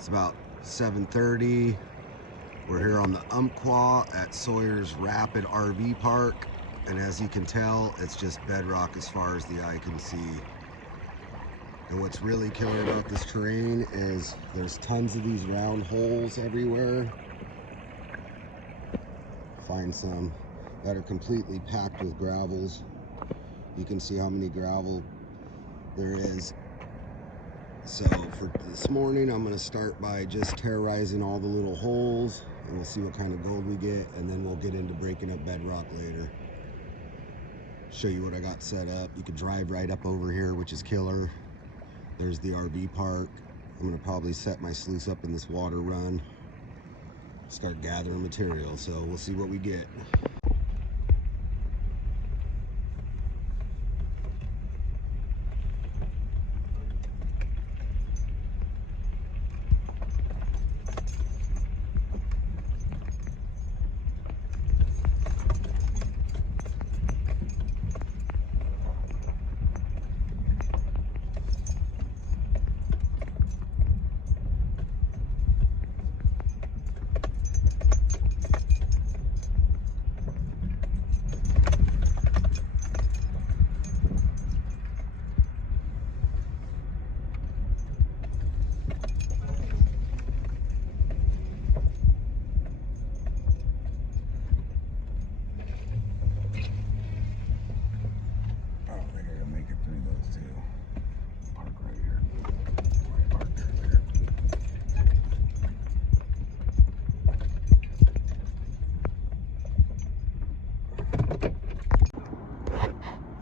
It's about 7:30. We're here on the Umpqua at Sawyer's Rapids RV Park, and as you can tell, it's just bedrock as far as the eye can see. And what's really killer about this terrain is there's tons of these round holes everywhere. Find some that are completely packed with gravels. You can see how many gravel there is. So for this morning, I'm going to start by just terrorizing all the little holes, and we'll see what kind of gold we get, and then we'll get into breaking up bedrock later. Show you what I got set up. You can drive right up over here, which is killer. There's the RV park. I'm going to probably set my sluice up in this water run, start gathering material, so we'll see what we get.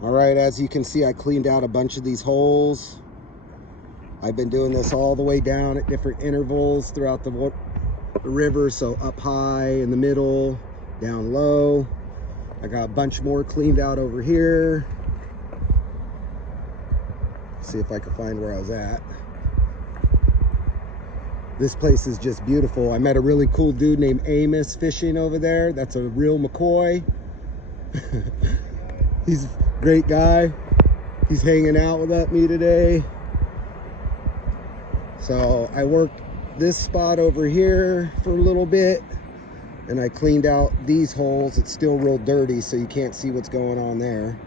All right, as you can see, I cleaned out a bunch of these holes. I've been doing this all the way down at different intervals throughout the river. So up high, in the middle, down low. I got a bunch more cleaned out over here. See if I can find where I was at. This place is just beautiful. I met a really cool dude named Amos fishing over there. That's a real McCoy. He's a great guy. He's hanging out with me today. So I worked this spot over here for a little bit, and I cleaned out these holes. It's still real dirty, so you can't see what's going on there.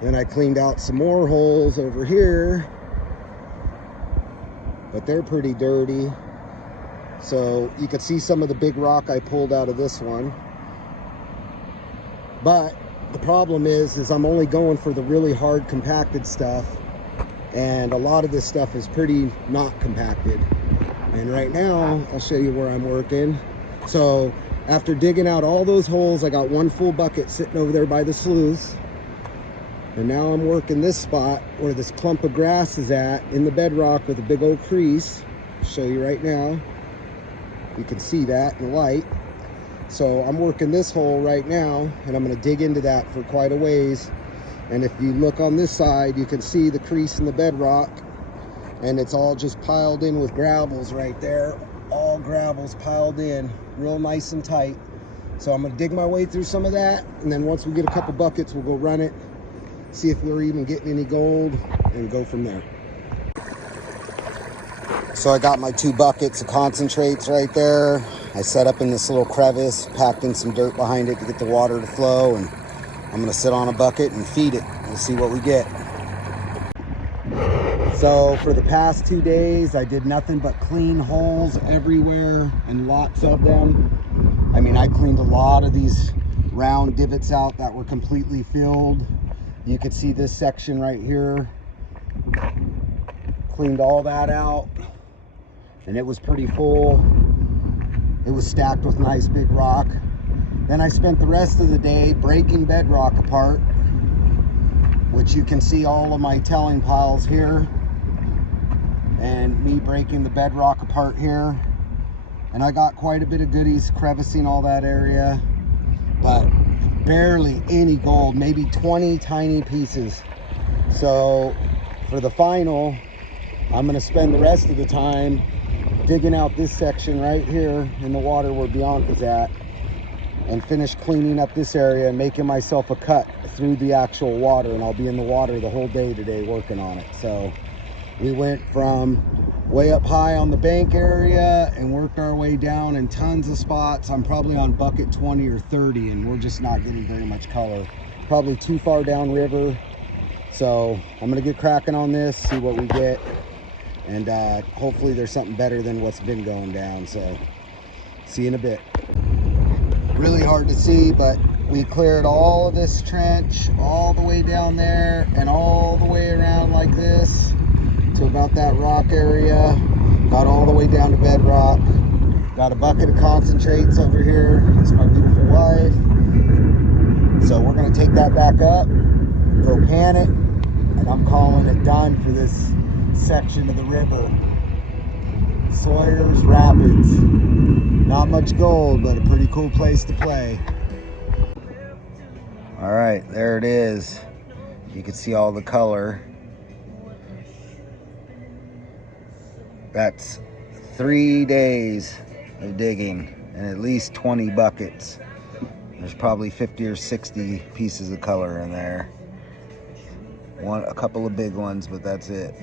Then I cleaned out some more holes over here, but they're pretty dirty. So you can see some of the big rock I pulled out of this one. But the problem is I'm only going for the really hard compacted stuff, and a lot of this stuff is pretty not compacted. And right now I'll show you where I'm working. So after digging out all those holes, I got one full bucket sitting over there by the sluice, and now I'm working this spot where this clump of grass is at in the bedrock with a big old crease. I'll show you right now. You can see that in the light. So I'm working this hole right now, and I'm going to dig into that for quite a ways. And if you look on this side, you can see the crease in the bedrock, and it's all just piled in with gravels right there. All gravels piled in real nice and tight. So I'm going to dig my way through some of that, and then once we get a couple buckets, we'll go run it, see if we're even getting any gold, and go from there. So I got my 2 buckets of concentrates right there. I set up in this little crevice, packed in some dirt behind it to get the water to flow, and I'm gonna sit on a bucket and feed it. We'll see what we get. So for the past 2 days, I did nothing but clean holes everywhere, and lots of them. I mean, I cleaned a lot of these round divots out that were completely filled. You could see this section right here. Cleaned all that out, and it was pretty full. It was stacked with nice big rock. Then I spent the rest of the day breaking bedrock apart, which you can see all of my telling piles here, and me breaking the bedrock apart here. And I got quite a bit of goodies crevicing all that area, but barely any gold, maybe 20 tiny pieces. So for the final, I'm going to spend the rest of the time digging out this section right here in the water where Bianca's at, and finish cleaning up this area and making myself a cut through the actual water. And I'll be in the water the whole day today working on it. So we went from way up high on the bank area and worked our way down in tons of spots. I'm probably on bucket 20 or 30 and we're just not getting very much color. Probably too far downriver. So I'm gonna get cracking on this, see what we get. And hopefully there's something better than what's been going down. So see you in a bit. Really hard to see, but we cleared all of this trench all the way down there and all the way around like this to about that rock area. Got all the way down to bedrock. Got a bucket of concentrates over here. It's my beautiful wife. So we're gonna take that back up, go pan it, and I'm calling it done for this section of the river. Sawyer Rapids. Not much gold, but a pretty cool place to play. All right, there it is. You can see all the color. That's 3 days of digging and at least 20 buckets. There's probably 50 or 60 pieces of color in there. A couple of big ones, but that's it.